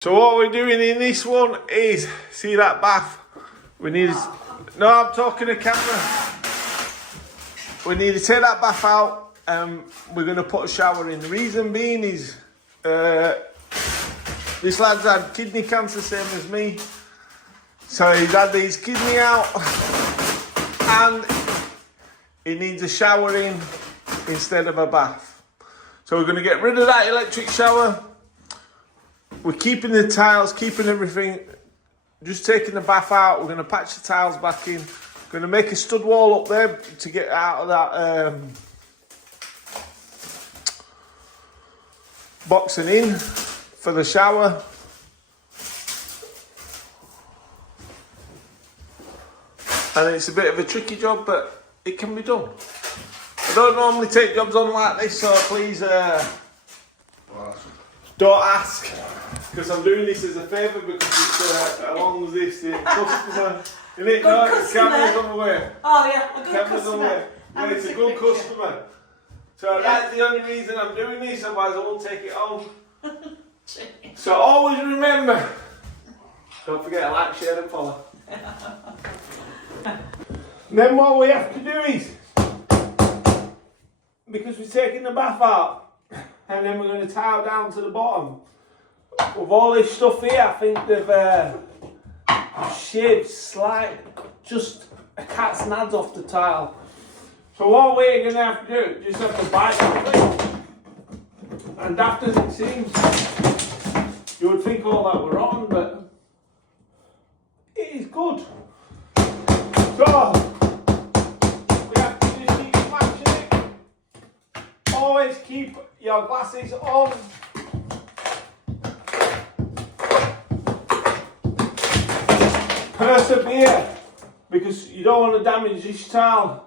So what we're doing in this one is, see that bath? We need, no, I'm talking to camera. We need to take that bath out and we're going to put a shower in. The reason being is, this lad's had kidney cancer, same as me. So he's had his kidney out and he needs a shower in instead of a bath. So we're going to get rid of that electric shower. We're keeping the tiles, keeping everything, just taking the bath out. We're going to patch the tiles back in. Going to make a stud wall up there to get out of that boxing in for the shower. And it's a bit of a tricky job, but it can be done. I don't normally take jobs on like this, so please don't ask. Because I'm doing this as a favour, because it's along with this customer. Innit? No, it's camera's on the way. Oh yeah, a good Camera's customer. on the way. Yeah, it's a good customer. So that's the only reason I'm doing this, otherwise I won't take it on. So always remember, don't forget to like, share and follow. Then what we have to do is, because we're taking the bath out, and then we're going to tile down to the bottom. With all this stuff here, I think they've shaved just a cat's nads off the tile. So what we're going to have to do, just have to bite it. And daft as it seems, you would think all that were wrong, but it is good. So, we have to just keep smashing it. Always keep your glasses on. Persevere, because you don't want to damage this tile.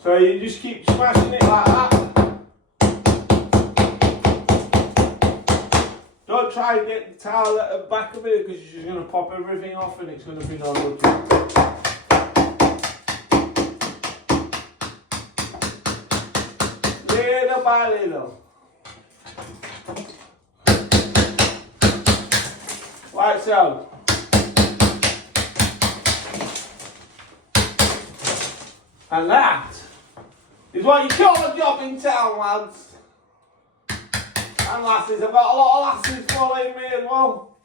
So you just keep smashing it like that. Don't try and get the tile at the back of it, because you're just going to pop everything off and it's going to be no good. Little by little. Like so. And that is what you call a job in town, lads. And lasses, I've got a lot of lasses following me as well.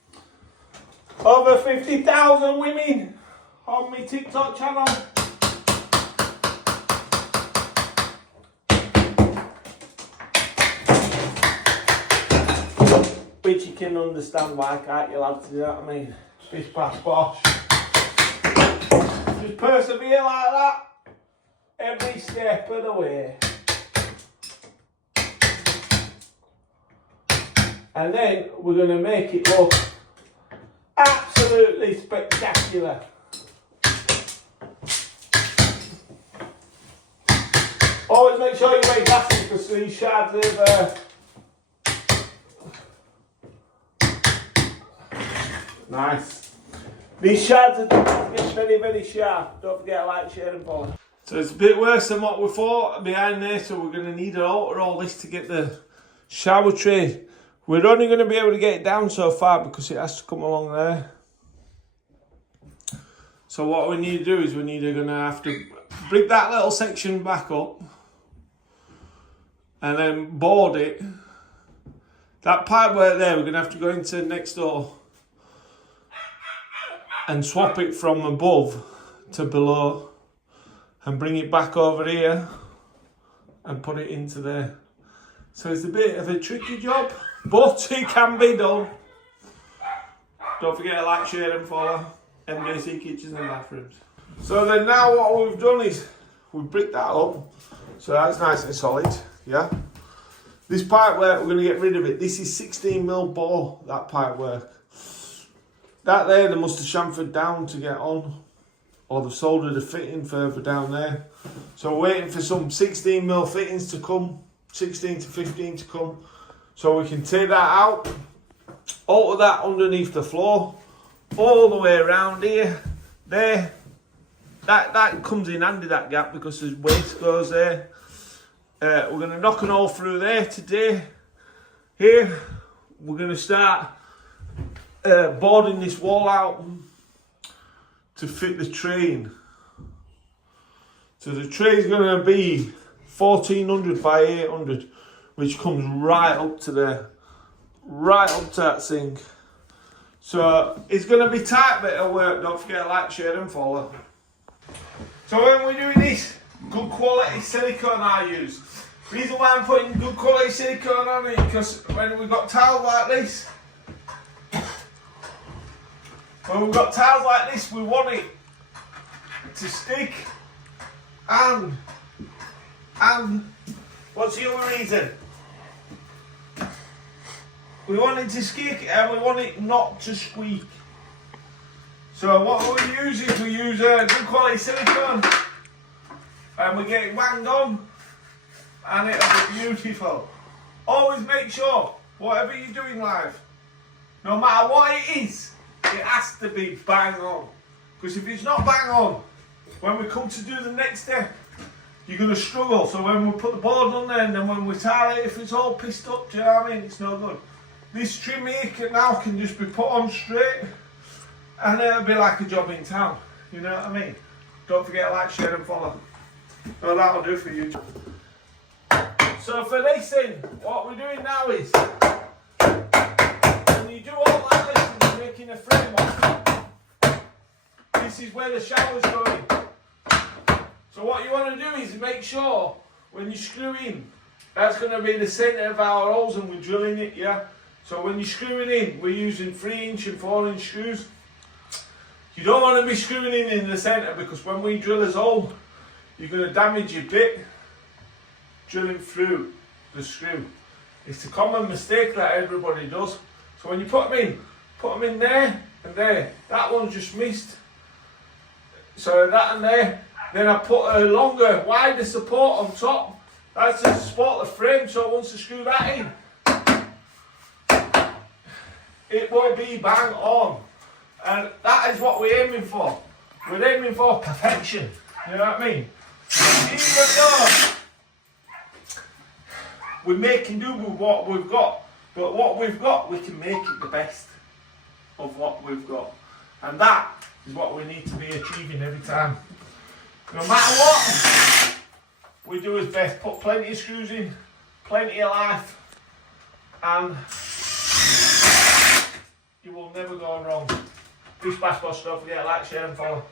Over 50,000 women on my TikTok channel. Which you can understand why, can't you, lads? You know what I mean? Bish bash bosh. Just persevere like that. Every step of the way. And then we're going to make it look absolutely spectacular. Always make sure you wear glasses, because these shards have nice. These shards are getting very, very sharp. Don't forget to like, share and follow. So it's a bit worse than what we thought behind there, so we're going to need to alter all this to get the shower tray. We're only going to be able to get it down so far because it has to come along there. So what we need to do is we're going to have to bring that little section back up and then board it. That pipe work there, we're going to have to go into next door and swap it from above to below. And bring it back over here and put it into there. So it's a bit of a tricky job, but it can be done. Don't forget to like, share and follow MJC Kitchens and Bathrooms. So then now what we've done is we've bricked that up. So that's nice and solid, yeah. This pipe work, we're going to get rid of it. This is 16mm bore, that pipe work. That there, they must have chamfered down to get on. Or they've soldered a fitting further down there. So we're waiting for some 16mm fittings to come, 16 to 15 to come. So we can take that out, alter that underneath the floor, all the way around here, there. That comes in handy, that gap, because the waste goes there. We're going to knock an hole through there today. Here, we're going to start boarding this wall out to fit the train. So the train's going to be 1400 by 800, which comes right up to there, right up to that sink. So it's going to be tight bit of work. Don't forget to like, share and follow. So when we're doing this, good quality silicone I use. Reason why I'm putting good quality silicone on it, because when we've got tiles like this, we want it to stick. And what's the other reason? We want it to stick and we want it not to squeak. So what we use is we use good quality silicone, and we get it wanged on, and it'll be beautiful. Always make sure, whatever you're doing live, no matter what it is, it has to be bang on. Because if it's not bang on, when we come to do the next step, you're going to struggle. So when we put the board on there and then when we tile it, if it's all pissed up, do you know what I mean? It's no good. This trim here can just be put on straight and it'll be like a job in town. You know what I mean? Don't forget to like, share and follow. So that'll do for you. So for this thing, what we're doing now is, when you do all that this and you're making a frame on, this is where the shower's going. So what you want to do is make sure when you screw in, that's going to be the centre of our holes and we're drilling it, yeah? So when you're screwing in, we're using 3-inch and 4-inch screws. You don't want to be screwing in the centre, because when we drill this hole, you're going to damage your bit drilling through the screw. It's a common mistake that everybody does. So when you put them in there and there. That one's just missed. So that and there. Then I put a longer, wider support on top. That's to support the frame, so once I screw that in, it will be bang on. And that is what we're aiming for. We're aiming for perfection. You know what I mean? Even though we're making do with what we've got, but what we've got, we can make it the best of what we've got. And that is what we need to be achieving every time. No matter what, we do his best. Put plenty of screws in, plenty of life, and you will never go wrong. Peace, Bass Boss. Don't forget to like, share and follow.